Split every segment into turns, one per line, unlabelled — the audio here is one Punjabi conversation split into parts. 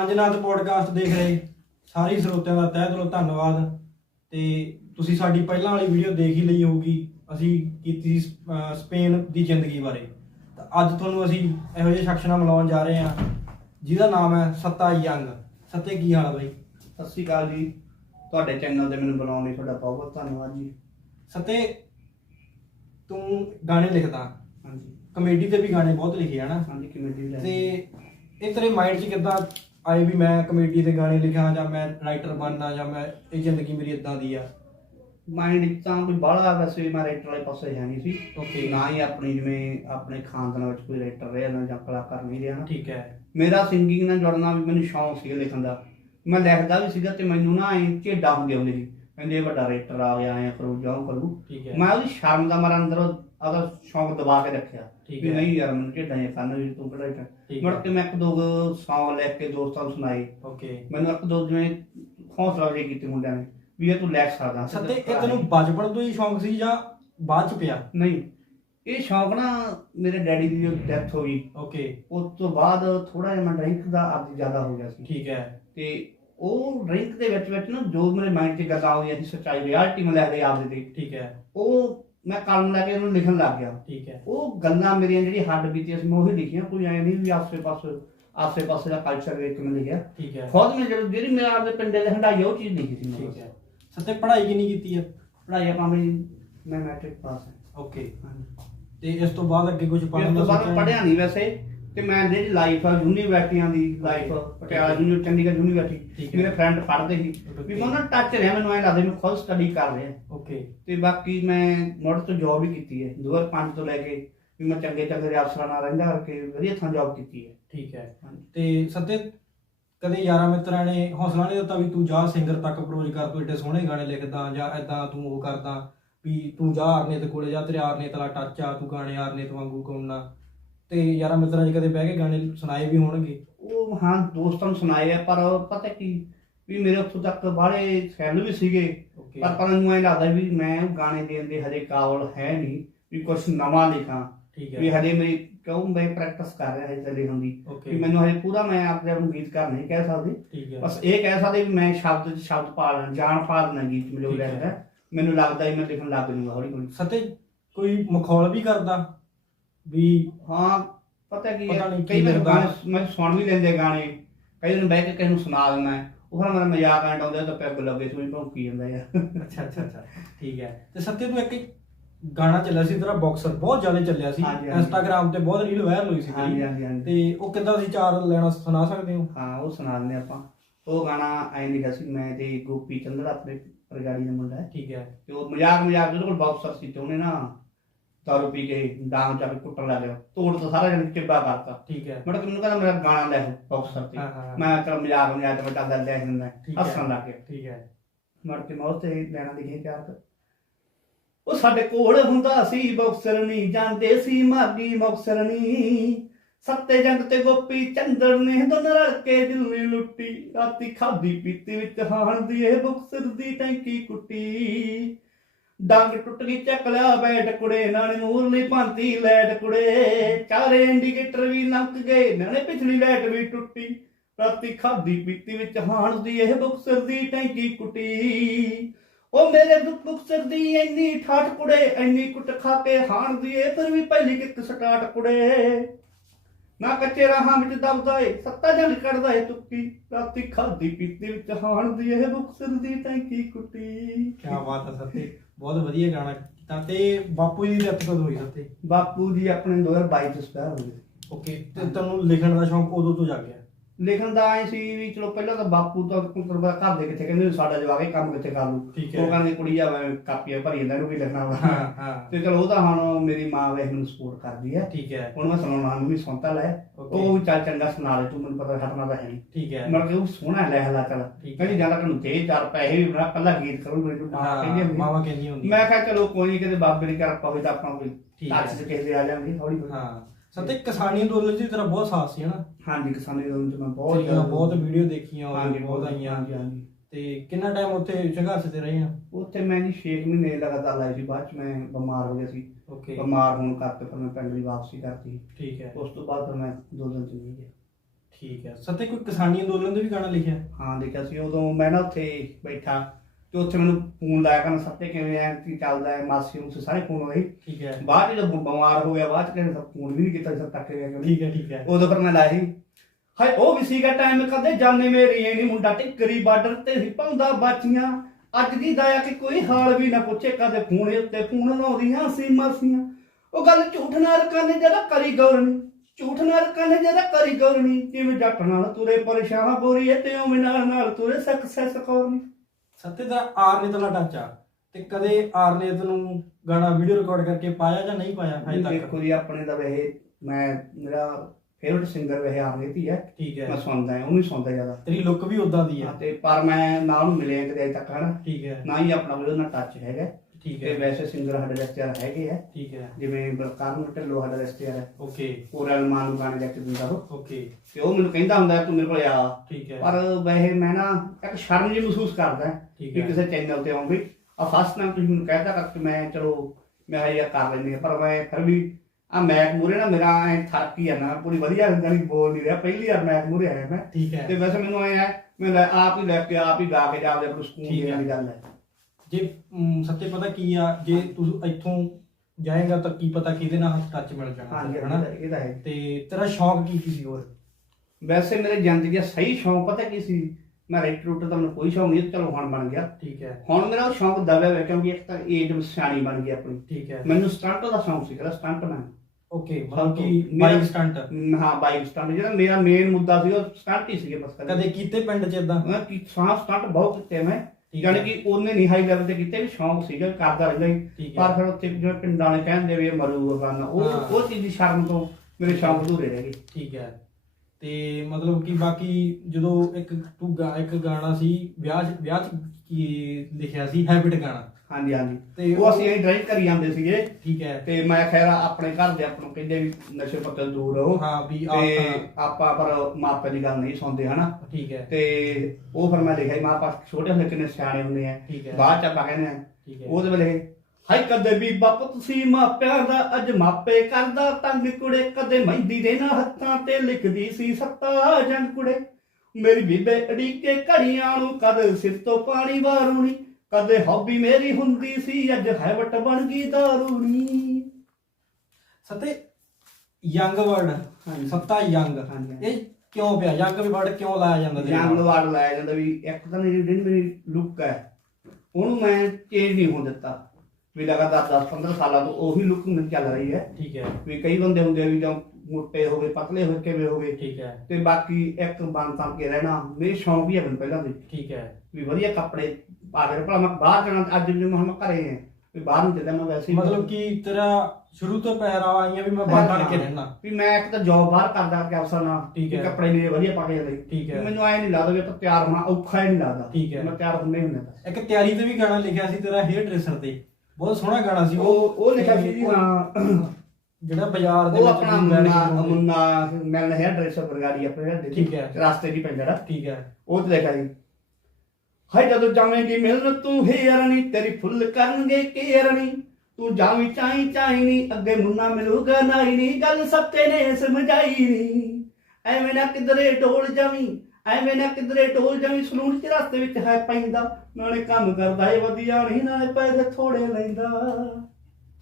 ਪੰਜਨਾਥ ਪੋਡਕਾਸਟ ਦੇਖ ਰਹੇ। ਸਾਰੇ ਸਰੋਤਿਆਂ ਦਾ ਤਹਿ ਦਿਲੋਂ ਧੰਨਵਾਦ। ਤੇ ਤੁਸੀਂ ਸਾਡੀ ਪਹਿਲਾਂ ਵਾਲੀ ਵੀਡੀਓ ਦੇਖ ਹੀ ਲਈ ਹੋਊਗੀ। ਅਸੀਂ ਕੀਤੀ ਸੀ ਸਪੇਨ ਦੀ ਜ਼ਿੰਦਗੀ ਬਾਰੇ। ਤਾਂ ਅੱਜ ਤੁਹਾਨੂੰ ਅਸੀਂ ਇਹੋ ਜਿਹੇ ਸ਼ਖਸ ਨਾਲ ਮਿਲਾਉਣ ਜਾ ਰਹੇ ਹਾਂ ਜਿਹਦਾ ਨਾਮ ਹੈ ਸੱਤਾ ਯੰਗ। ਸੱਤੇ ਕੀ ਹਾਲ ਹੈ ਬਾਈ?
ਸਤਿ ਸ਼੍ਰੀ ਅਕਾਲ ਜੀ। ਤੁਹਾਡੇ ਚੈਨਲ ਤੇ ਮੈਨੂੰ ਬੁਲਾਉਣ ਲਈ ਤੁਹਾਡਾ ਬਹੁਤ ਬਹੁਤ ਧੰਨਵਾਦ ਜੀ।
ਸੱਤੇ ਤੂੰ ਗਾਣੇ ਲਿਖਦਾ।
ਹਾਂਜੀ।
ਕਮੇਡੀ ਤੇ ਵੀ ਗਾਣੇ ਬਹੁਤ ਲਿਖੇ ਆ ਨਾ।
ਹਾਂਜੀ ਕਮੇਟੀ ਲੈ
ਤੇ ਇਹ ਤੇਰੇ ਮਾਈਂਡ 'ਚ ਕਿੱਦਾਂ ਆਏ ਵੀ ਮੈਂ ਕਮੇਡੀ ਤੇ ਗਾਣੇ ਲਿਖਾਂ ਜਾਂ ਮੈਂ ਰਾਈਟਰ ਬਣਨਾ ਜਾਂ ਮੈਂ ਇਹ ਜ਼ਿੰਦਗੀ ਮੇਰੀ ਇਦਾਂ ਦੀ ਆ।
ਮਾਈਂਡ ਤਾਂ ਕੋਈ ਬਾਹਲਾ ਵੈਸੇ ਮੈਂ ਰਾਈਟਰ ਵਾਲੇ ਪਾਸੇ ਹੈ ਨਹੀਂ ਸੀ।
ਓਕੇ
ਨਾ ਹੀ ਆਪਣੀ ਜਿਵੇਂ ਆਪਣੇ ਖਾਨਦਾਨ ਵਿੱਚ ਕੋਈ ਰਾਈਟਰ ਰਿਹਾ ਨਾ ਜਾਂ ਕਲਾਕਾਰ ਨਹੀਂ ਰਿਹਾ ਨਾ।
ਠੀਕ ਹੈ।
ਮੇਰਾ ਸਿੰਗਿੰਗ ਨਾਲ ਜੁੜਨਾ ਵੀ ਮੈਨੂੰ ਸ਼ੌਂਕ ਸੀ ਲਿਖਣ ਦਾ। ਮੈਂ ਲਿਖਦਾ ਵੀ ਸੀਗਾ ਤੇ ਮੈਨੂੰ ਨਾ ਐ ਝੇਡਾ ਹੁੰਦੇ ਹੁੰਦੇ ਸੀ। ਕਹਿੰਦੇ ਇਹ ਵੱਡਾ ਰਾਈਟਰ ਆ ਗਿਆ ਐ ਕਰੂ ਜਾਉ ਕਰੂ।
ਠੀਕ ਹੈ।
ਮੈਂ ਉਹਦੀ ਸ਼ਰਮ ਦਾ ਮਾਰਾ ਅੰਦਰ ਆਦਾ ਸ਼ੌਂਕ ਦਬਾ ਕੇ ਰੱਖਿਆ।
ਠੀਕ
ਵੀ
ਹੈ।
ਨਹੀਂ ਯਾਰ ਮੈਨੂੰ ਝੇਡਾਂ ਇਹ ਕਰਨ ਵੀ ਤੂੰ ਰਾਈਟਰ
ਠੀਕ
ਮੁੜ
ਹੈ।
ਕੇ ਮੈਂ ਇੱਕ ਦੋ ਸੌਂਗ ਲਿਖ ਕੇ ਦੋਸਤਾਂ ਨੂੰ ਸੁਣਾਏ
ਓਕੇ।
ਮੈਨੂੰ ਇੱਕ ਦੋ ਜਿਵੇਂ ਹੌਸਲਾ ਦੇ ਕੀਤੀ ਮੁੰਡਿਆਂ ਨੇ ਵੀ ਇਹ ਤੂੰ ਲਿਖ ਸਕਦਾ।
ਸੱਤੇ ਇਹ ਤੈਨੂੰ ਬਚਪਨ ਤੋਂ ਹੀ ਸ਼ੌਂਕ ਸੀ ਜਾਂ ਬਾਅਦ ਚ ਪਿਆ?
ਨਹੀਂ ਇਹ ਸ਼ੌਂਕ ਨਾ ਮੇਰੇ ਡੈਡੀ ਦੀ ਡੈਥ ਹੋਈ
ਓਕੇ।
ਉਸ ਤੋਂ ਬਾਅਦ ਥੋੜਾ ਜਿਹਾ ਮੈਂ ਡਰਿੰਕ ਦਾ ਆਦੀ ਜ਼ਿਆਦਾ ਹੋ ਗਿਆ ਸੀ।
ਠੀਕ ਹੈ।
ਤੇ ਉਹ ਡਰਿੰਕ ਦੇ ਵਿੱਚ ਵਿੱਚ ਨਾ ਜੋ ਮੇਰੇ ਮਾਈਂਡ 'ਚ ਗੱਲਾਂ ਆਉਂਦੀਆਂ ਸੀ ਸੱਚਾਈ ਰਿਐਲਿਟੀ ਮੈਂ ਲਿਖਦੇ ਆਪਦੇ ਤੇ
ਠੀਕ ਹੈ।
ਉਹ ਮੈਂ ਕਲਮ ਲੈ ਕੇ ਉਹਨੂੰ ਲਿਖਣ ਲੱਗ ਗਿਆ।
ਠੀਕ ਹੈ।
ਉਹ ਗੱਲਾਂ ਮੇਰੀਆਂ ਜਿਹੜੀ ਹੱਡ ਬੀਤੀਆਂ ਸੀ ਮੈਂ ਉਹੀ ਲਿਖੀਆਂ। ਕੋਈ ਐ ਨਹੀਂ ਵੀ ਆਸੇ ਪਾਸੇ ਆਸੇ ਪਾਸੇ ਦਾ ਕਲਚਰ ਵੇਖ ਮੈਂ ਲਿਖਿਆ।
ਠੀਕ ਹੈ।
ਖੁਦ ਮੈਂ ਜਦੋਂ ਜਿਹੜੀ ਮੇਰੇ ਆਪਦੇ ਪਿੰਡੇ ਦੇ ਹੰਡਾਈ ਉਹ ਚੀਜ਼ ਲਿਖੀ ਸੀ
ਠੀਕ ਹੈ। ਸੱਤੇ ਪੜ੍ਹਾਈ ਕਿੰਨੀ ਕੀਤੀ ਆ?
ਪੜ੍ਹਾਈ ਆਪਾਂ ਮੇਰੀ ਮੈਂ ਮੈਟ੍ਰਿਕ ਪਾਸ ਹੈ
ਓਕੇ। ਤੇ ਇਸ ਤੋਂ ਬਾਅਦ ਅੱਗੇ ਕੁਝ ਪੜ੍ਹਨ ਦਾ ਸੋਚਿਆ?
ਪੜ੍ਹਿਆ ਨਹੀਂ ਵੈਸੇ। ਤੇ ਮੈਂ ਜਿਹੜੀ ਲਾਈਫ ਆ ਯੂਨੀਵਰਸਿਟੀਆਂ ਦੀ life Patiala uni Chandigarh university. ਮੇਰੇ ਫਰੈਂਡ ਪੜ੍ਹਦੇ ਸੀ। ਵੀ ਮੈਂ ਉਹਨਾਂ ਟੱਚ ਰਿਹਾ ਮੈਨੂੰ ਐ ਲੱਗਦਾ ਮੈਂ ਖੁਦ ਸਟੱਡੀ ਕਰ ਰਿਹਾ।
ਓਕੇ
ਤੇ ਬਾਕੀ ਮੈਂ ਮੁੜ ਤੋਂ ਜੌਬ ਵੀ ਕੀਤੀ ਹੈ 2005 ਤੋਂ ਲੈ ਕੇ ਵੀ ਮੈਂ ਚੰਗੇ ਚੰਗੇ ਅਫਸਰਾਂ ਨਾਲ ਰਹਿੰਦਾ ਕਰਕੇ ਵਧੀਆ ਥਾਂ ਜੌਬ ਕੀਤੀ ਹੈ।
ਠੀਕ ਹੈ। ਤੇ ਸੱਤੇ ਕਦੇ ਯਾਰਾਂ ਮਿੱਤਰਾਂ ਨੇ ਹੌਸਲਾ ਨਹੀਂ ਦਿੱਤਾ ਵੀ ਤੂੰ ਜਾ ਸਿੰਗਰ ਤੱਕ ਅਪਰੋਚ ਕਰ ਤੂੰ ਏਡੇ ਸੋਹਣੇ ਗਾਣੇ ਲਿਖਦਾ ਜਾਂ ਐਦਾਂ ਤੂੰ ਉਹ ਕਰਦਾ ਵੀ ਤੂੰ ਜਾ ਆਰਨੇਤ ਕੋਲੇ ਜਾ ਤੇਰੇ ਆਰਨੇਤ ਵਾਲਾ ਟੱਚ ਆ ਤੂੰ ਗਾਣੇ ਆਰਨੇਤ ਵਾਂਗੂ ਗਾਉਣਾ ਤੇ ਯਾਰਾਂ ਮਿੱਤਰਾਂ 'ਚ ਕਦੇ ਬਹਿ ਕੇ ਗਾਣੇ ਸੁਣਾਏ ਵੀ ਹੋਣਗੇ।
ਉਹ ਹਾਂ ਦੋਸਤਾਂ ਨੂੰ ਸੁਣਾਏ ਆ ਪਰ ਪਤਾ ਕੀ ਵੀ ਮੇਰੇ ਉੱਥੋਂ ਤੱਕ ਬਾਹਲੇ ਫੈਲ ਵੀ ਸੀਗੇ।
ਓਕੇ
ਪਰ ਪਰ ਮੈਨੂੰ ਐਂ ਲੱਗਦਾ ਵੀ ਮੈਂ ਉਹ ਗਾਣੇ ਦੇਣ ਦੇ ਹਜੇ ਕਾਬਲ ਹੈ ਨਹੀਂ ਵੀ ਕੁਝ ਨਵਾਂ ਲਿਖਾਂ।
ਠੀਕ
ਵੀ
ਹੈ
ਹਜੇ ਮੇਰੀ ਕਿਉਂ ਮੈਂ ਪ੍ਰੈਕਟਿਸ ਕਰ ਰਿਹਾ ਹਜੇ ਚੱਲੀ ਹੁੰਦੀ। ਵੀ
ਓਕੇ
ਮੈਨੂੰ ਹਜੇ ਪੂਰਾ ਮੈਂ ਆਪਣੇ ਆਪ ਨੂੰ ਗੀਤਕਾਰ ਨਹੀਂ ਕਹਿ ਸਕਦੀ।
ਠੀਕ ਹੈ।
ਬਸ ਇਹ ਕਹਿ ਸਕਦੇ ਵੀ ਮੈਂ ਸ਼ਬਦ ਚ ਸ਼ਬਦ ਪਾ ਲੈਣਾ ਜਾਣ ਪਾ ਲੈਣਾ ਗੀਤ ਮੈਨੂੰ
ਠੀਕ ਹੈ।
ਲੱਗਦਾ। ਮੈਨੂੰ ਲੱਗਦਾ ਵੀ ਮੈਂ ਲਿਖਣ ਲੱਗ ਜੂਗਾ ਹੌਲੀ ਹੌਲੀ।
ਸੱਤੇ ਕੋਈ ਮਖੌਲ ਵੀ ਕਰਦਾ? ਵੀ
ਹਾਂ ਪਤਾ ਕੀ
ਪਤਾ
ਹੈ
ਨਹੀਂ ਕੀ
ਕਈ ਵਾਰ। ਗਾਣੇ ਮੈਂ ਸੁਣ ਵੀ ਲੈਂਦੇ ਗਾਣੇ। ਕਈ ਦਿਨ ਬਹਿ ਕੇ ਕਿਸੇ ਨੂੰ ਸੁਣਾ ਦਿੰਦਾ ਹੈ। ਉਹ ਫਿਰ ਮੇਰਾ ਮਜ਼ਾਕ ਆਂਡਾ ਹੁੰਦਾ ਤਾਂ ਪੈਗ ਲੱਗੇ ਸੋਈ ਭੌਂਕੀ ਜਾਂਦਾ ਯਾਰ।
ਅੱਛਾ ਅੱਛਾ ਅੱਛਾ। ਠੀਕ ਹੈ। ਤੇ ਸੱਤੇ ਤੂੰ ਇੱਕ ਗਾਣਾ ਚੱਲਿਆ ਸੀ ਤੇਰਾ ਬਾਕਸਰ ਬਹੁਤ ਜ਼ਿਆਦਾ ਚੱਲਿਆ ਸੀ।
ਹਾਂਜੀ, ਹਾਂਜੀ।
ਇੰਸਟਾਗ੍ਰਾਮ ਤੇ ਬਹੁਤ ਰੀਲ ਵਾਇਰਲ ਹੋਈ ਸੀ
ਹਾਂਜੀ। ਹਾਂਜੀ ਹਾਂਜੀ।
ਤੇ ਉਹ ਕਿੱਦਾਂ ਸੀ? ਚਾਰ ਲੈਣਾ ਸੁਣਾ ਸਕਦੇ ਹੋ?
ਹਾਂ ਉਹ ਸੁਣਾ ਦਿੰਦੇ ਆਪਾਂ। ਉਹ ਗਾਣਾ ਐਂ ਲਿਖਿਆ ਸੀ ਮੈਂ ਤੇ ਗੋਪੀ ਚੰਦਰ ਆਪਣੇ ਪਰਗਾੜੀ ਦਾ ਮੁੰਡਾ ਹੈ।
ਠੀਕ ਹੈ।
ਤੇ ਉਹ ਮਜ਼ਾਕ ਮਜ਼ਾਕ ਜਿਹਦੇ ਕੋਲ ਬਾਕਸਰ ਸੀ ਤੇ ਉਹਨੇ ਨਾ ਦਾਰੂ ਪੀ ਕੇ ਡਾਂਗ ਚੱਕ ਕੇ ਕੁੱਟਣ ਲੱਗ ਗਿਆ ਤੋੜ ਤਾਂ ਸਾਰਾ ਜਣ ਚਿੱਬਾ ਕਰਤਾ
ਠੀਕ ਹੈ
ਮੈਂ ਕਿਹਾ ਮੈਨੂੰ ਕਹਿੰਦਾ ਮੇਰਾ ਗਾਣਾ ਲੈ ਬਾਕਸਰ ਤੇ
ਹਾਂ ਹਾਂ
ਮੈਂ ਚਲ ਮਜ਼ਾਕ ਮਜ਼ਾਕ ਮੈਂ ਚੱਲਦਾ ਲੈ ਜਾਂਦਾ
ਠੀਕ ਹੈ।
ਹੱਸਣ ਲੱਗ ਗਿਆ
ਠੀਕ ਹੈ
ਮੜ ਕੇ ਮੈਂ ਉੱਤੇ ਲੈਣਾ ਲਿਖੇ ਚਾਰ ਕੁ। ਉਹ ਸਾਡੇ ਕੋਲ ਹੁੰਦਾ ਸੀ ਬਾਕਸਰ ਨਹੀਂ ਜਾਂਦੇ ਸੀ ਮਾਗੀ ਬਾਕਸਰ ਨਹੀਂ ਸੱਤੇ ਜੰਗ ਤੇ ਗੋਪੀ ਚੰਦਰ ਨੇ ਦੋਨ ਰਲ ਕੇ ਦਿੱਲੀ ਲੁੱਟੀ ਰਾਤੀ ਖਾਦੀ ਪੀਤੀ ਵਿੱਚ ਹਾਣ ਦੀ ਇਹ ਬਾਕਸਰ ਦੀ ਟੈਂਕੀ ਕੁੱਟੀ ਡੰਗ ਟੁੱਟ ਗਈ ਚੱਕ ਲਿਆ ਬੈਠ ਕੁੜੇ, ਨਾਲੇ ਮੂਰਲੀ ਭਾਂਤੀ ਲੈਟ ਕੁੜੇ। ਚਾਰੇ ਇੰਡੀਕੇਟਰ ਵੀ ਲੰਕ ਗਏ ਨਾਲੇ ਪਿਛਲੀ ਲੈਟ ਵੀ ਟੁੱਟੀ। ਰਾਤੀ ਖਾਦੀ ਪੀਤੀ ਵਿੱਚ ਹਾਣ ਦੀ ਇਹ ਬੁਕਸਰ ਦੀ ਟੈਂਕੀ ਕੁੱਟੀ। ਉਹ ਮੇਰੇ ਬੁਕਸਰ ਦੀ ਇੰਨੀ ਠਾਠ ਕੁੜੇ, ਇੰਨੀ ਕੁੱਟ ਖਾ ਕੇ ਹਾਣ ਦੀ, ਇਹ ਪਰ ਵੀ ਪਹਿਲੀ ਕਿੱਕ ਸਟਾਰਟ ਕੁੜੇ। ਨਾ ਕੱਚੇ ਰਾਹਾਂ ਵਿੱਚ ਦਬਦਾ ਏ ਸੱਤਾ ਜੰਗ ਕਰਦਾ ਏ ਤੁੱਕੀ। ਰਾਤੀ ਖਾਦੀ ਪੀਤੀ ਵਿੱਚ ਹਾਣ ਦੀ ਇਹ ਬੁਕਸਰ ਦੀ ਟੈਂਕੀ ਕੁੱਟੀ।
ਕੀ ਬਾਤ ਹੈ ਸੱਤੇ ਬਹੁਤ ਵਧੀਆ ਗਾਣਾ ਕੀਤਾ ਤੇ ਬਾਪੂ ਜੀ ਦੀ ਡੈਥ ਕਦੋਂ ਹੋਈ ਸੱਤੇ?
ਬਾਪੂ ਜੀ ਆਪਣੇ 2022 ਚ ਸਪੈਰ ਹੋ ਗਏ
ਓਕੇ ਤੇ ਤੈਨੂੰ ਲਿਖਣ ਦਾ ਸ਼ੌਂਕ ਉਦੋਂ ਤੋਂ ਜਾਗਿਆ
ਲਿਖਣ ਦਾ ਐ ਸੀ ਵੀ ਚਲੋ ਪਹਿਲਾਂ ਤਾਂ ਬਾਪੂ ਤਾਂ ਕੁੰਤਰ ਘਰ ਦੇ ਕਿੱਥੇ ਕਹਿੰਦੇ ਵੀ ਸਾਡਾ ਇਹ ਕੰਮ ਕਿੱਥੇ ਕਰ ਲੂ
ਠੀਕ
ਉਹ ਕਹਿੰਦੇ ਕੁੜੀ ਆ ਮੈਂ ਕਾਪੀਆਂ ਭਰੀ ਜਾਂਦਾ ਇਹਨੂੰ ਕੀ ਲਿਖਣਾ ਵਾ?
ਹਾਂ ਹਾਂ।
ਤੇ ਚਲੋ ਉਹ ਤਾਂ ਹੁਣ ਮੇਰੀ ਮਾਂ ਵੇਖ ਮੈਨੂੰ ਸਪੋਰਟ ਕਰਦੀ ਹੈ
ਠੀਕ ਹੈ।
ਹੁਣ ਮੈਂ ਸੁਣਾਉਣਾ ਨੂੰ ਵੀ ਸੁਣਤਾ ਲੈ। ਉਹ
ਓਕੇ
ਵੀ ਚੱਲ ਚੰਗਾ ਸੁਣਾ ਲੈ ਤੂੰ ਮੈਨੂੰ ਪਤਾ ਹਟਣਾ ਤਾਂ ਹੈ ਨਹੀਂ।
ਠੀਕ ਹੈ।
ਮੈਂ ਕਿਹਾ ਉਹ ਸੋਹਣਾ ਲੈ ਹਲਾ ਚੱਲ।
ਠੀਕ
ਕਹਿੰਦੀ
ਹੈ
ਜ਼ਿਆਦਾ ਤੈਨੂੰ ਤੇ ਚਾਰ ਪੈਸੇ ਵੀ ਬਣਾ ਕੱਲਾ ਗੀਤ ਕਰੂ ਮੈਨੂੰ ਮਾਂ ਕਹਿੰਦੀ ਹੁੰਦੀ।
ਮਾਵਾ ਕਹਿੰਦੀ ਹੁੰਦੀ
ਮੈਂ ਕਿਹਾ ਚਲੋ ਕੋਈ ਨਹੀਂ ਕਿਤੇ ਬਾਬੇ ਦੀ ਕਿਰਪਾ ਹੋਈ ਤਾਂ ਆਪਾਂ ਕੋਈ
ਠੀਕ
ਟੱਚ
ਹੈ।
ਕਿਸੇ ਦੇ ਆ ਜਾਵਾਂਗੇ ਹੌਲੀ ਹੌਲੀ।
ਹਾਂ। ਸੱਤੇ ਕਿਸਾਨੀ ਅੰਦੋਲਨ ਦੀ ਤੇਰਾ ਬਹੁਤ ਸਾਥ ਸੀ ਹਨਾ
ਹਾਂਜੀ ਕਿਸਾਨੀ ਦੇ ਵਿੱਚ ਮੈਂ ਬਹੁਤ
ਤੇਰੀਆਂ ਬਹੁਤ ਵੀਡੀਓ ਦੇਖੀਆਂ
ਹਾਂਜੀ
ਬਹੁਤ ਆਈਆਂ।
ਹਾਂਜੀ ਹਾਂਜੀ।
ਤੇ ਕਿੰਨਾ ਟਾਈਮ ਉੱਥੇ ਸੰਘਰਸ਼ ਤੇ ਰਹੇ ਆ?
ਉੱਥੇ ਮੈਂ ਜੀ 6 ਮਹੀਨੇ ਲਗਾਤਾਰ ਲਾਈ ਸੀ ਬਾਅਦ ਚ ਮੈਂ ਬਿਮਾਰ ਹੋ ਗਿਆ ਸੀ।
ਓਕੇ
ਬਿਮਾਰ ਹੋਣ ਕਰਕੇ ਫਿਰ ਮੈਂ ਪਿੰਡ ਦੀ ਵਾਪਸੀ ਕਰਤੀ।
ਠੀਕ ਹੈ।
ਉਸ ਤੋਂ ਬਾਅਦ ਫਿਰ ਮੈਂ ਦੋ ਦਿਨ ਚ ਨਹੀਂ ਗਿਆ।
ਠੀਕ ਹੈ। ਸੱਤੇ ਕੋਈ ਕਿਸਾਨੀ ਅੰਦੋਲਨ ਦੇ ਵੀ ਗਾਣਾ ਲਿਖਿਆ?
ਹਾਂ ਦੇਖਿਆ ਸੀ। ਉਦੋਂ ਮੈਂ ਨਾ ਉੱਥੇ ਬੈਠਾ। ਤੇ ਉੱਥੇ ਮੈਨੂੰ ਫੋਨ ਲਾਇਆ ਕਰਨ ਸੱਤੇ ਕਿਵੇਂ ਐ ਕੀ ਚੱਲਦਾ ਹੈ ਮਾਸੀ ਨੂੰ ਸਾਰੇ ਫੋਨ ਆਏ
ਠੀਕ ਹੈ
ਬਾਅਦ ਜਦੋਂ ਬਿਮਾਰ ਹੋ ਗਿਆ ਬਾਅਦ ਚ ਕਿਸੇ ਨੇ ਫੋਨ ਵੀ ਨਹੀਂ ਕੀਤਾ ਜਦ ਤੱਕ ਗਿਆ ਕਿਉਂ
ਠੀਕ ਹੈ ਠੀਕ ਹੈ
ਉਦੋਂ ਫਿਰ ਮੈਂ ਲਾਇਆ ਸੀ। ਹਾਏ ਉਹ ਵੀ ਸੀਗਾ ਟਾਈਮ ਕਦੇ ਜਾਣੇ ਮੇਰੀ ਨਹੀਂ ਮੁੰਡਾ ਟਿੱਕਰੀ ਬਾਰਡਰ ਤੇ ਹੀ ਪਾਉਂਦਾ ਬਾਚੀਆਂ। ਅੱਜ ਦੀ ਦਾਇਆ ਕਿ ਕੋਈ ਹਾਲ ਵੀ ਨਾ ਪੁੱਛੇ ਕਦੇ ਫੋਨ ਉੱਤੇ ਫੋਨ ਲਾਉਂਦੀਆਂ ਸੀ ਮਾਸੀਆਂ। ਉਹ ਗੱਲ ਝੂਠ ਨਾਲ ਕਰਨੇ ਜਿਹੜਾ ਕਰੀ ਗੌਰਣੀ ਝੂਠ ਨਾਲ ਕਰਨੇ ਜਿਹੜਾ ਕਰੀ ਗੌਰਣੀ ਜਿਵੇਂ ਜੱਟ ਨਾਲ ਤੁਰੇ ਪਰੇਸ਼ਾਨ ਬੋਰੀਏ ਤੇ ਉਵੇਂ ਨਾਲ ਨਾਲ ਤੁਰੇ ਸਕਸੈਸ ਕਰਨੀ
ਸੱਤੇ ਦਾ ਆਰ ਨੇ ਤਲਾ ਟੱਚ ਆ। ਤੇ ਕਦੇ ਆਰ ਨੇ ਗਾਣਾ ਵੀਡੀਓ ਰਿਕਾਰਡ ਕਰਕੇ ਪਾਇਆ ਜਾਂ ਨਹੀਂ ਪਾਇਆ ਹਜੇ ਤੱਕ?
ਦੇਖੋ ਜੀ ਆਪਣੇ ਦਾ ਵੈਸੇ ਮੈਂ ਮੇਰਾ ਫੇਵਰਟ ਸਿੰਗਰ ਵੈਸੇ ਆਰਨੀਤ ਹੀ ਹੈ
ਠੀਕ
ਮੈਂ
ਹੈ
ਸੁਣਦਾ ਹਾਂ ਉਹਨੂੰ ਹੀ ਸੁਣਦਾ ਜ਼ਿਆਦਾ।
ਤੇਰੀ ਲੁੱਕ ਵੀ ਉਦਾਂ ਦੀ ਹਾਂ,
ਤੇ ਪਰ ਮੈਂ ਨਾ ਉਹਨੂੰ ਮਿਲਿਆ ਕਦੇ ਅਜੇ ਤੱਕ ਹਨਾ?
ਠੀਕ ਹੈ।
ਨਾ ਹੀ ਆਪਣਾ ਕੋਈ ਉਹਨਾਂ ਟੱਚ ਹੈਗਾ।
ਠੀਕ
ਤੇ
ਹੈ
ਵੈਸੇ ਸਿੰਗਰ ਸਾਡੇ ਰਿਸ਼ਤੇਦਾਰ ਹੈਗੇ ਆ।
ਠੀਕ ਹੈ।
ਜਿਵੇਂ ਬਲਕਾਰ ਢਿੱਲੋਂ ਸਾਡਾ ਰਿਸ਼ਤੇਦਾਰ ਹੈ।
ਓਕੇ।
ਪੂਰਾ ਅਲਮਾਨ ਨੂੰ ਗਾਣੇ ਲੈ ਕੇ ਦਿੰਦਾ ਉਹ।
ਓਕੇ।
ਤੇ ਉਹ ਮੈਨੂੰ ਕਹਿੰਦਾ ਹੁੰਦਾ ਤੂੰ ਮੇਰੇ ਕੋਲ ਆ।
ਠੀਕ ਹੈ।
ਪਰ ਵੈਸੇ ਮੈਂ ਨਾ ਇੱਕ ਸ਼ਰਮ ਜਿਹੀ ਮਹਿਸੂਸ ਕਰਦਾ ਕਿ ਕਿਸੇ ਚੈਨਲ ਤੇ ਆਉਂਗੀ। ਆ ਫਸਟ ਟਾਈਮ ਤੁਸੀਂ ਮੈਨੂੰ ਕਹਿਤਾ ਕਰਕੇ ਮੈਂ ਚਲੋ ਮੈਂ ਇਹ ਕਰ ਲੈਂਦੀ ਪਰ ਮੈਂ ਫਿਰ ਵੀ ਆ ਮੈਕ ਮੂਰੇ ਨਾ ਮੇਰਾ ਐ ਥਰਕ ਹੀ ਆ ਨਾ। ਪੂਰੀ ਵਧੀਆ ਜਾਨੀ ਬੋਲ ਨਹੀਂ ਰਿਹਾ। ਪਹਿਲੀ ਵਾਰ ਮੈਕ ਮੂਰੇ ਆਇਆ ਮੈਂ।
ਠੀਕ ਹੈ।
ਤੇ ਵੈਸੇ ਮੈਨੂੰ ਐ ਮੈਂ ਆਪ ਹੀ ਲੈ ਕੇ ਆਪ ਹੀ ਗਾ ਕੇ ਜਾਵੇ ਆਪਣਾ
ਠੀਕ
ਦੀ। ਗੱਲ ਹੈ।
ਜੇ ਮ, ਸੱਤੇ ਪਤਾ ਕੀ ਆ ਜੇ ਤੂੰ ਇੱਥੋਂ ਜਾਏਗਾ ਤਾਂ ਕੀ ਪਤਾ ਕਿਹਦੇ ਨਾਲ ਟੱਚ ਮਿਲ ਜਾਣਾ
ਹਾਂਜੀ
ਹਨਾ?
ਹਾਂਜੀ, ਇਹ ਤਾਂ ਹੈ।
ਤੇ ਤੇਰਾ ਸ਼ੌਕ ਕੀ ਕੀ ਸੀ? ਹੋਰ।
ਵੈਸੇ ਮੇਰੇ ਜ਼ਿੰਦਗੀ ਦਾ ਸਹੀ ਸ਼ੌਂਕ ਪਤਾ ਕੀ ਸੀ? ਮੈਂ ਰਾਈਟਰ ਰੂਟਰ ਦਾ ਮੈਨੂੰ ਕੋਈ ਸ਼ੌਂਕ ਨਹੀਂ ਚਲੋ ਹੁਣ ਬਣ ਗਿਆ।
ਠੀਕ ਹੈ।
ਹੁਣ ਮੇਰਾ ਉਹ ਸ਼ੌਂਕ ਦਬਿਆ ਹੋਇਆ ਕਿਉਂਕਿ ਇੱਕ ਤਾਂ ਏਜ ਸਿਆਣੀ ਬਣ ਗਈ ਆਪਣੀ।
ਠੀਕ ਹੈ।
ਮੈਨੂੰ ਸਟੰਟ ਦਾ ਸ਼ੌਂਕ ਸੀ ਕਿਹੜਾ ਸਟੰਟ ਮੈਂ
ਓਕੇ ਮਤਲਬ ਕਿ
ਮੇਰਾ-
ਬਾਈਕ ਸਟੰਟ
ਹਾਂ ਬਾਈਕ ਸਟੰਟ ਜਿਹੜਾ ਮੇਰਾ ਮੇਨ ਮੁੱਦਾ ਸੀ ਉਹ ਸਟੰਟ ਹੀ ਸੀਗੇ ਬਸ ਕਦੇ।
ਕਦੇ ਕੀਤੇ ਪਿੰਡ ਚ ਇਦਾਂ
ਮੈਂ ਕੀ ਸਾਹ ਸਟੰਟ ਬਹੁਤ ਕੀਤੇ ਮੈਂ।
ਠੀਕ
ਯਾਨੀ ਕਿ ਉਹਨੇ ਨਹੀਂ ਹਾਈ ਲੈਵਲ ਤੇ ਕੀਤੇ ਵੀ ਸ਼ੌਂਕ ਸੀਗਾ ਕਰਦਾ ਰਹਿੰਦਾ ਸੀ।
ਠੀਕ
ਪਰ ਫਿਰ ਉੱਥੇ ਜਿਵੇਂ ਪਿੰਡਾਂ ਵਾਲੇ ਕਹਿੰਦੇ ਵੀ ਇਹ ਮਰੂਗਾ ਉਹ
ਹਾਂ।
ਉਹ ਚੀਜ਼ ਦੀ ਸ਼ਰਮ ਤੋਂ ਮੇਰੇ ਸ਼ੌਂਕ ਅਧੂਰੇ ਰਹਿ ਗਏ।
ਠੀਕ ਹੈ। ਤੇ ਮਤਲਬ ਕਿ ਬਾਕੀ ਜਦੋਂ ਇੱਕ ਤੂੰ ਗਾ- ਇੱਕ ਗਾਣਾ ਸੀ ਵਿਆਹ 'ਚ- ਵਿਆਹ ਚ ਕੀ ਲਿਖਿਆ ਸੀ? ਹੈਬਿਟ ਗਾਣਾ।
ਹਾਂਜੀ ਹਾਂਜੀ।
ਤੇ
ਉਹ ਅਸੀਂ ਇਹ ਡਰਾਈਵ ਕਰੀ ਜਾਂਦੇ ਸੀਗੇ।
ਠੀਕ ਹੈ।
ਤੇ ਮੈਂ ਖੈਰ ਆਪਣੇ ਘਰ ਦੇ ਆਪਾਂ ਨੂੰ ਕਹਿੰਦੇ ਵੀ ਨਸ਼ੇ ਪੱਤੇ ਤੋਂ ਦੂਰ ਰਹੋ।
ਹਾਂ ਵੀ
ਤੇ
ਆਪ
ਪਰ ਮਾਪੇ ਦੀ ਗੱਲ ਨਹੀਂ ਸੁਣਦੇ ਹਨਾ?
ਠੀਕ ਹੈ।
ਤੇ ਉਹ ਫਿਰ ਮੈਂ ਲਿਖਿਆ ਸੀ ਮਾਪਾ ਛੋਟੇ ਹੁੰਦੇ ਕਿੰਨੇ ਸਿਆਣੇ ਹੁੰਦੇ ਆ।
ਠੀਕ ਹੈ।
ਬਾਅਦ ਚ ਆਪਾਂ ਕਹਿੰਦੇ ਆ
ਠੀਕ ਹੈ।
ਉਹਦੇ ਵੇਲੇ ਹਾਈ ਕਦੇ ਵੀ ਬਾਪ ਤੁਸੀਂ ਮਾਪਿਆਂ ਦਾ ਅੱਜ ਮਾਪੇ ਕਰਦਾ ਤੰਗ ਕੁੜੇ ਕਦੇ ਮਹਿੰਦੀ ਦੇ ਨਾ ਹੱਥਾਂ ਤੇ ਲਿਖਦੀ ਸੀ ਸੱਤਾ ਜੰਗ ਕੁੜੇ। ਮੇਰੀ ਬੀਬੇ ਅੜੀਕੇ ਘੜੀਆਂ ਨੂੰ ਕਦ ਸਿਰ ਤੋਂ ਪਾਣੀ ਵਾਰੂਣੀ ਕਦੇ ਹੌਬੀ ਮੇਰੀ ਹੁੰਦੀ ਸੀ ਅੱਜ ਹੈਵਟ ਬਣ ਗਈ ਦਾਰੂਣੀ
ਸਤੇ ਯੰਗ ਵਰਡ
ਹਾਂਜੀ।
ਸੱਤਾ ਯੰਗ।
ਹਾਂਜੀ
ਇਹ ਕਿਉਂ ਪਿਆ? ਯੰਗ ਵਰਡ ਕਿਉਂ ਲਾਇਆ ਜਾਂਦਾ
ਯੰਗ? ਵਾਰਡ ਲਾਇਆ ਜਾਂਦਾ ਵੀ ਇੱਕ ਤਾਂ ਜਿਹੜੀ ਮੇਰੀ ਲੁੱਕ ਹੈ ਉਹਨੂੰ ਮੈਂ ਚੇਂਜ ਨਹੀਂ ਹੋਣ ਦਿੱਤਾ। ਵੀ ਲਗਾਤਾਰ 10 15 ਸਾਲਾਂ ਤੋਂ ਉਹੀ ਲੁੱਕ ਮੈਨੂੰ ਚੱਲ ਰਹੀ ਹੈ।
ਠੀਕ ਹੈ।
ਵੀ ਕਈ ਬੰਦੇ ਹੁੰਦੇ ਆ ਵੀ ਜਾਂ ਮੋਟੇ ਹੋਵੇ ਪਤਲੇ ਹੋਵੇ ਕਿਵੇਂ ਹੋਵੇ।
ਠੀਕ ਹੈ।
ਤੇ ਬਾਕੀ ਇੱਕ ਬਣ ਤਾਂ ਕੇ ਰਹਿਣਾ ਮੇਰੇ ਸ਼ੌਂਕ ਵੀ ਹੈ ਮੈਨੂੰ ਪਹਿਲਾਂ ਦੇ
ਠੀਕ ਹੈ।
ਵੀ ਵਧੀਆ ਕੱਪੜੇ ਕੇ ਭਲਾ ਮੈਂ ਬਾਹਰ ਜਾਣਾ ਅੱਜ ਵੀ ਮੈਂ ਘਰੇ ਆ। ਵੀ ਬਾਹਰ ਨੂੰ ਚੱਲਦਾ ਮੈਂ ਵੈਸੇ ਹੀ
ਮਤਲਬ ਕਿ ਤੇਰਾ ਸ਼ੁਰੂ ਤੋਂ ਪਹਿਰਾਵਾ ਆਈਆਂ ਵੀ ਮੈਂ ਬਣ ਬਣ ਕੇ ਰਹਿਣਾ।
ਵੀ ਮੈਂ ਇੱਕ ਤਾਂ ਜੌਬ ਬਾਹਰ ਕਰਦਾ ਕਿ ਅਫਸਰ ਨਾਲ
ਠੀਕ ਹੈ।
ਕੱਪੜੇ ਲਈ ਵਧੀਆ ਪਾ ਕੇ ਜਾਂਦੇ।
ਠੀਕ ਹੈ।
ਮੈਨੂੰ ਐ ਨਹੀਂ ਲੱਗਦਾ ਵੀ ਆਪਾਂ ਤਿਆਰ ਹੋਣਾ ਔਖਾ ਹੀ ਨਹੀਂ ਲੱਗਦਾ।
ਠੀਕ ਹੈ।
ਮੈਂ ਤਿਆਰ ਹੁੰਦੇ ਹੀ ਹੁੰਦਾ ਤਾਂ।
ਇੱਕ ਤਿਆਰੀ ਤੇ ਵੀ ਗਾਣਾ ਲਿਖਿਆ ਸੀ ਤੇਰਾ ਹੇਅਰ ਡਰੈਸਰ ਤੇ। ਬਹੁਤ ਸੋਹਣਾ ਗਾਣਾ ਸੀ।
ਉਹ ਉਹ ਲਿਖਿਆ ਸੀ ਜੀ ਹਾਂ।
ਜਿਹੜਾ ਬਾਜ਼ਾਰ ਦੇ
ਉਹ
ਵਿੱਚ
ਆਪਣਾ
ਬੈਠ ਕੇ
ਮੁੰਨਾ ਮੈਂ ਹੈਅਰ ਡਰੈਸਰ ਬਰਗਾੜੀ ਆਪਣੇ
ਠੀਕ ਹੈ।
ਰਾਸਤੇ ਦੀ ਪੈਂਦਾ
ਠੀਕ ਹੈ।
ਉਹ ਤੇ ਲਿਖਿਆ ਸੀ ਹਾਏ ਜਦੋਂ ਜਾਵੇਂਗੀ ਮਿਲਣ, ਤੂੰ ਹੇਰਣੀ ਤੇਰੀ ਫੁੱਲ ਕਰਨਗੇ ਕੇਰਣੀ ਤੂੰ ਜਾਵੀਂ ਚਾਈ ਚਾਈ ਅੱਗੇ ਮੁੰਨਾ ਮਿਲੂਗਾ ਨਾਈ ਨੀ, ਗੱਲ ਸੱਤੇ ਨੇ ਸਮਝਾਈ ਨੀ। ਐਵੇਂ ਨਾ ਕਿਧਰੇ ਢੋਲ ਜਾਵੀਂ, ਐਵੇਂ ਨਾ ਕਿਧਰੇ ਢੋਲ ਜਾਵੀਂ, ਸਲੂਨ ਚ ਰਸਤੇ ਵਿੱਚ ਹੈ ਪੈਂਦਾ। ਨਾਲੇ ਕੰਮ ਕਰਦਾ ਏ ਵਧੀਆ ਨਹੀਂ ਨਾਲੇ ਪੈਸੇ ਥੋੜੇ ਲੈਂਦਾ।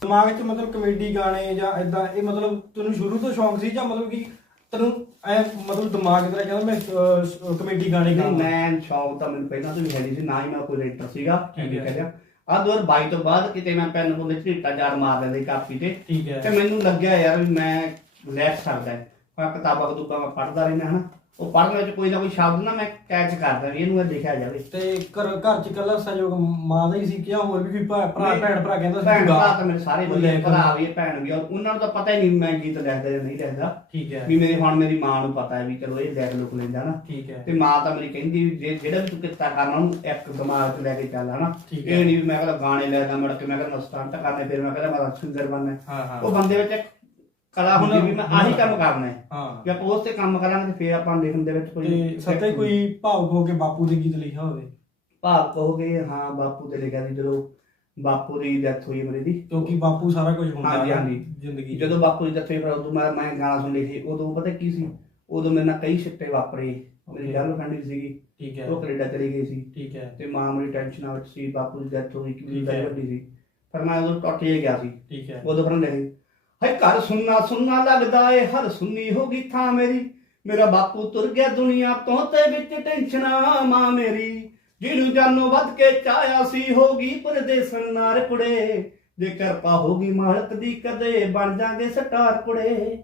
ਦਿਮਾਗ 'ਚ ਮਤਲਬ ਕਮੇਡੀ ਗਾਣੇ ਜਾਂ ਇਦਾਂ ਇਹ ਮਤਲਬ ਤੈਨੂੰ ਸ਼ੁਰੂ ਤੋਂ ਸ਼ੌਂਕ ਸੀ ਜਾਂ ਮਤਲਬ ਕਿ ਤੈਨੂੰ ਐ ਮਤਲਬ ਦਿਮਾਗ ਤੇਰਾ ਕਹਿੰਦਾ ਮੈਂ ਕਮੇਡੀ ਗਾਣੇ
ਨਹੀਂ ਮੈਂ ਸ਼ੌਂਕ ਤਾਂ ਮੈਨੂੰ ਪਹਿਲਾਂ ਤੋਂ ਵੀ ਹੈ ਨਹੀਂ ਸੀ ਨਾ ਹੀ ਮੈਂ ਕੋਈ ਰਾਈਟਰ ਸੀਗਾ
ਠੀਕ ਹੈ।
ਕਹਿੰਦਾ ਆ 2022 ਤੋਂ ਬਾਅਦ ਕਿਤੇ ਮੈਂ ਪੈਨ ਕੋਲ ਝੀਟਾ ਜਾਰ ਮਾਰ ਲੈਂਦਾ ਸੀ ਕਾਪੀ ਤੇ।
ਠੀਕ ਹੈ।
ਤੇ ਮੈਨੂੰ ਲੱਗਿਆ ਯਾਰ ਵੀ ਮੈਂ ਰਿਲੈਕਸ ਕਰਦਾ ਹੈ। ਮੈਂ ਕਿਤਾਬਾਂ ਕਤੂਬਾਂ ਮੈਂ ਪੜ੍ਹਦਾ ਰਹਿੰਦਾ ਹਨਾ। ਉਹ ਪੜ੍ਹਨ ਵਿੱਚ ਕੋਈ ਨਾ ਕੋਈ ਸ਼ਬਦ ਨਾ ਮੈਂ ਕੈਚ ਕਰਦਾ ਵੀ ਇਹਨੂੰ ਇਹ ਲਿਖਿਆ ਜਾਵੇ।
ਤੇ ਘਰ ਘਰ 'ਚ ਇਕੱਲਾ ਸਹਿਯੋਗ ਮਾਂ ਦਾ ਹੀ ਸੀ ਕਿ ਜਾਂ ਹੋਰ ਵੀ ਕੋਈ ਭਰਾ ਭਰਾ-
ਨਹੀਂ,
ਭੈਣ ਭਰਾ ਕਹਿੰਦਾ ਸੀ
ਭੈਣ। ਭਰਾ ਤਾਂ ਮੇਰੇ ਸਾਰੇ ਵਧੀਆ ਭਰਾ ਵੀ ਹੈ, ਭੈਣ ਵੀ ਆ ਉਹਨਾਂ ਨੂੰ ਤਾਂ ਪਤਾ ਹੀ ਨਹੀਂ ਮੈਂ ਗੀਤ ਲਿਖਦਾ ਜਾਂ ਨਹੀਂ ਲਿਖਦਾ
ਠੀਕ ਹੈ।
ਵੀ ਮੇਰੇ ਹੁਣ ਮੇਰੀ ਮਾਂ ਨੂੰ ਪਤਾ ਹੈ ਵੀ ਚਲੋ ਇਹ ਲਿਖ ਲੁਕ ਲੈਂਦਾ ਨਾ।
ਠੀਕ ਹੈ।
ਤੇ ਮਾਂ ਤਾਂ ਮੇਰੀ ਕਹਿੰਦੀ ਵੀ ਜੇ ਜਿਹੜਾ ਵੀ ਤੂੰ ਕਿੱਤਾ ਕਰਨਾ ਉਹਨੂੰ ਇੱਕ ਦਿਮਾਗ 'ਚ ਲੈ ਕੇ ਚੱਲ ਹਨਾ।
ਠੀਕ ਹੈ।
ਇਹ ਨਹੀਂ ਵੀ ਮੈਂ ਕਹਿੰਦਾ ਗਾਣੇ ਲੈਦਾ ਮੁੜ ਕੇ ਮੈਂ ਕਹਿੰਦਾ ਸਟੰਟ ਕਰਨੇ ਫਿਰ ਮੈਂ ਕਹਿੰਦਾ ਮੈਂ ਸਿੰਗਰ ਬਣਨਾ। ਹੈ।
ਹਾਂ ਹਾਂ।
ਉਹ ਬੰਦੇ ਵਿੱਚ ਇੱਕ ਕਲਾ ਹੁੰਦੀ ਵੀ ਮੈਂ ਆਹੀ ਕੰਮ ਕਰਨਾ ਹੈ।
ਹਾਂ।
ਆਪਾਂ ਉਸ ਤੇ ਕੰਮ ਕਰਾਂਗੇ ਤੇ ਫਿਰ ਆਪਾਂ ਲਿਖਣ ਦੇ ਵਿੱਚ ਕੋਈ
ਤੇ ਸੱਤੇ ਕੋਈ ਭਾਵੁਕ ਹੋ ਕੇ ਬਾਪੂ ਦੇ ਗੀਤ ਲਿਖਿਆ ਹੋਵੇ?
ਭਾਵ ਕਹੋਗੇ ਹਾਂ ਬਾਪੂ ਤੇ ਲਿਖਿਆ ਸੀ ਜਦੋਂ ਬਾਪੂ ਦੀ ਡੈਥ ਹੋਈ ਮੇਰੇ ਦੀ।
ਕਿਉਂਕਿ ਬਾਪੂ ਸਾਰਾ ਕੁਝ ਹੁੰਦਾ
ਹਾਂਜੀ, ਹਾਂਜੀ।
ਜ਼ਿੰਦਗੀ 'ਚ।
ਜਦੋਂ ਬਾਪੂ ਦੀ ਡੈਥ ਹੋਈ ਫਿਰ ਉਦੋਂ ਮੈਂ ਮੈਂ ਗਾਣਾ ਸੁਣ ਲਿਖੀ ਉਦੋਂ ਪਤਾ ਕੀ ਸੀ? ਉਦੋਂ ਮੇਰੇ ਨਾਲ ਕਈ ਸਿੱਟੇ ਵਾਪਰੇ। ਮੇਰੀ
Okay.
ਗਰਲਫ੍ਰੈਂਡ ਵੀ ਸੀਗੀ।
ਠੀਕ ਹੈ।
ਉਹ ਕੈਨੇਡਾ ਚਲੀ ਗਈ ਸੀ।
ਠੀਕ ਹੈ।
ਤੇ ਮਾਂ ਮੇਰੀ ਟੈਨਸ਼ਨ ਵਿੱਚ ਸੀ ਬਾਪੂ ਦੀ ਡੈਥ ਹੋ ਗਈ
ਠੀਕ ਹੈ।
ਵੱਡੀ ਸੀ। ਪਰ ਮੈਂ ਉਦੋਂ ਟੁੱਟ ਗਿਆ ਸੀ।
ਠੀਕ ਹੈ।
ਉਦੋਂ ਫਿਰ ਨਹੀਂ। ਹੈ ਘਰ ਸੁੰਨਾ ਸੁੰਨਾ ਲੱਗਦਾ ਏ, ਹਰ ਸੁੰਨੀ ਹੋ ਗਈ ਥਾਂ ਮੇਰੀ। ਮੇਰਾ ਬਾਪੂ ਤੁਰ ਗਿਆ ਦੁਨੀਆ ਤੋਂ ਤੇ ਵਿੱਚ ਟੈਨਸ਼ਨਾਂ ਮਾਂ ਮੇਰੀ। ਜਿਹਨੂੰ ਜਾਨੋਂ ਵੱਧ ਕੇ ਚਾਹਿਆ ਸੀ ਹੋ ਗਈ ਪਰਦੇਸਣ ਨਾਰ ਕੁੜੇ। ਜੇ ਕਿਰਪਾ ਹੋ ਗਈ ਮਾਲਕ ਦੀ ਕਦੇ ਬਣ ਜਾਗੇ ਸਟਾਰ ਕੁੜੇ।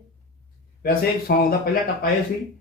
ਵੈਸੇ ਇੱਕ Song ਦਾ ਪਹਿਲਾ ਟੱਪਾ ਇਹ ਸੀ,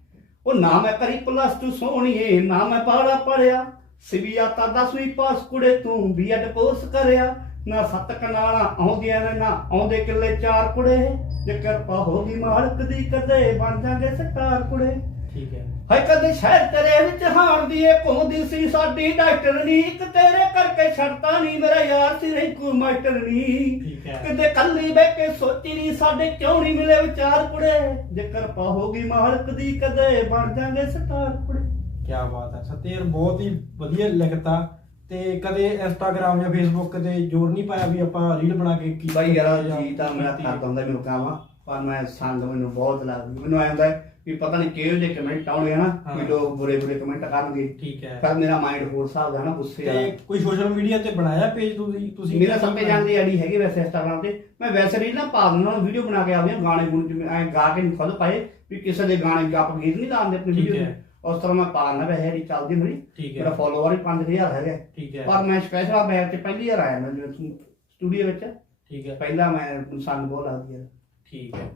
ਉਹ ਨਾ ਮੈਂ ਕਰੀ ਪਲੱਸ 2 ਸੋਹਣੀਏ, ਨਾ ਮੈਂ ਪਾੜਾ ਪੜਿਆ। ਸਿਵਿਆ ਤਾਂ 10ਵੀਂ ਪਾਸ ਕੁੜੇ, ਤੂੰ ਬੀਐਡ ਕੋਰਸ ਕਰਿਆ। ਨਾ ਸੱਤ ਕਨਾਲਾਂ ਆਉਂਦੀਆਂ ਨੇ ਨਾ ਆਉਂਦੇ ਕਿੱਲੇ ਚਾਰ ਕੁੜੇ। ਜੇ ਕਿਰਪਾ ਹੋ ਗਈ ਮਾਲਕ ਦੀ ਕਦੇ ਬਣ ਜਾਗੇ ਸਟਾਰ ਕੁੜੇ।
ਠੀਕ ਹੈ।
ਹਾਏ ਕਦੇ ਸ਼ਹਿਰ ਤੇਰੇ ਵਿੱਚ ਹਾਰਦੀ ਏ ਘੁੰਮਦੀ ਸੀ ਸਾਡੀ ਡਾਕਟਰ ਨੀ ਇੱਕ ਤੇਰੇ ਕਰਕੇ ਛੱਡਤਾ ਨਹੀਂ ਮੇਰਾ ਯਾਰ ਸੀ ਰਿੰਕੂ ਮਾਸਟਰ ਨੀ।
ਠੀਕ ਹੈ।
ਕਿਤੇ ਕੱਲੀ ਬਹਿ ਕੇ ਸੋਚੀ ਨਹੀਂ ਸਾਡੇ ਕਿਉਂ ਨਹੀਂ ਮਿਲੇ ਵਿਚਾਰ ਕੁੜੇ। ਜੇ ਕਿਰਪਾ ਹੋ ਗਈ ਮਾਲਕ ਦੀ ਕਦੇ ਬਣ ਜਾਗੇ ਸਟਾਰ ਕੁੜੇ।
ਕੀ ਬਾਤ ਹੈ। ਸਤੇਰ ਬਹੁਤ ਹੀ ਵਧੀਆ ਲਿਖਤਾ ਤੇ ਕਦੇ ਇੰਸਟਾਗ੍ਰam ਜਾਂ ਫੇਸਬੁੱਕ ਤੇ ਜ਼ੋਰ ਨਹੀਂ ਪਾਇਆ ਵੀ ਆਪਾਂ ਰੀਲ ਬਣਾ ਕੇ ਕੀ
ਬਾਈ ਯਾਰ
ਜਾਂ
ਤਾਂ ਮੇਰਾ। ਕਰਦਾ ਹੁੰਦਾ ਮੈਨੂੰ ਕਾਵਾ ਪਰ ਮੈਂ ਸੰਗ ਮੈਨੂੰ ਬਹੁਤ ਲੱਗਦੀ। ਮੈਨੂੰ ਐਂ ਹੁੰਦਾ ਵੀ ਪਤਾ ਨਹੀਂ ਕਿਹੋ ਜਿਹੇ ਕਮੈਂਟ ਆਉਣਗੇ ਨਾ ਵੀ। ਲੋਕ ਬੁਰੇ ਬੁਰੇ ਕਮੈਂਟ ਕਰਨਗੇ।
ਠੀਕ ਹੈ।
ਪਰ ਮੇਰਾ ਮਾਈਂਡ ਹੋਰ ਹਿਸਾਬ ਦਾ ਨਾ ਗੁੱਸੇ
ਤੇ ਕੋਈ ਸੋਸ਼ਲ ਮੀਡੀਆ ਤੇ ਬਣਾਇਆ ਪੇਜ ਤੁਸੀਂ? ਤੁਸੀਂ
ਮੇਰਾ ਸੱਪੇ ਜਾਣ ਦੀ ਆਈਡੀ ਹੈਗੀ ਵੈਸੇ ਇੰਸਟਾਗ੍ਰਾਮ ਤੇ। ਮੈਂ ਵੈਸੇ ਰੀਲ ਨਾ ਪਾ ਦਿੰਦਾ ਵੀਡੀਓ ਬਣਾ ਕੇ ਆਉਂਦੀਆਂ ਗਾਣੇ ਗੁਣ ਜਿਵੇਂ ਐਂ ਗਾ ਕੇ ਨਹੀਂ ਖੁਦ ਪਾਏ ਵੀ ਕਿਸੇ ਦੇ ਗਾਣੇ ਗਾ ਆਪ ਗੀਤ ਨਹੀਂ ਲਾਉਂਦੇ ਆਪਣੀ ਵੀਡੀਓ। ਉਸ ਤਰ੍ਹਾਂ ਮੈਂ ਪਾ ਦਿੰਦਾ ਵੈਸੇ ਆਈਡੀ ਚੱਲਦੀ
ਠੀਕ
ਮੇਰਾ
ਹੈ
ਫੋਲੋਵਰ ਹੀ 5000 ਹੈਗਾ।
ਠੀਕ ਹੈ।
ਪਰ ਮੈਂ ਸਪੈਸ਼ਲ ਆ ਬੈਗ ਤੇ ਪਹਿਲੀ ਵਾਰ ਆਇਆ ਮੈਂ ਸਟੂਡੀਓ ਵਿੱਚ।
ਠੀਕ ਹੈ।
ਪਹਿਲਾਂ ਮੈਂ ਸੰਗ ਬਹੁਤ ਲੱਗਦੀ ਹੈ
ਠੀਕ ਹੈ।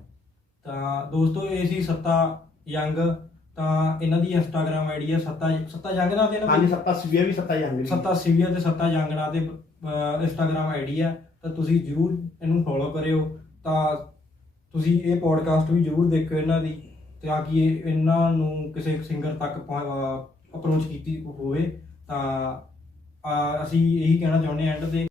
ਤਾਂ ਦੋਸਤੋ ਇਹ ਸੀ ਸੱਤਾ ਯੰਗ। ਤਾਂ ਇਹਨਾਂ ਦੀ ਇੰਸਟਾਗ੍ਰam ਆਈਡੀ ਹੈ ਸੱਤਾ ਸੱਤਾ ਯੰਗ ਨਾਲ ਤੇ ਨਾ
ਹਾਂਜੀ ਸੱਤਾ ਸਵੀਆ ਵੀ ਸੱਤਾ ਜਾਂਦੇ
ਸੱਤਾ ਸਿਵਿਆ ਤੇ ਸੱਤਾ ਯੰਗ ਨਾਲ ਤੇ ਇੰਸਟਾਗ੍ਰam ਆਈਡੀ ਹੈ ਤਾਂ ਤੁਸੀਂ ਜਰੂਰ ਇਹਨੂੰ ਫੋਲੋ ਕਰਿਓ। ਤਾਂ ਤੁਸੀਂ ਇਹ ਪੋਡਕਾਸਟ ਵੀ ਜਰੂਰ ਦੇਖਿਓ ਇਹਨਾਂ ਦੀ। ਤਾਂ ਕਿ ਇਹ ਇਹਨਾਂ ਨੂੰ ਕਿਸੇ ਸਿੰਗਰ ਤੱਕ ਅਪਰੋਚ ਕੀਤੀ ਹੋਵੇ ਤਾਂ ਅਹ, ਅਸੀਂ ਇਹੀ ਕਹਿਣਾ ਚਾਹੁੰਦੇ ਹਾਂ ਐਂਡ ਤੇ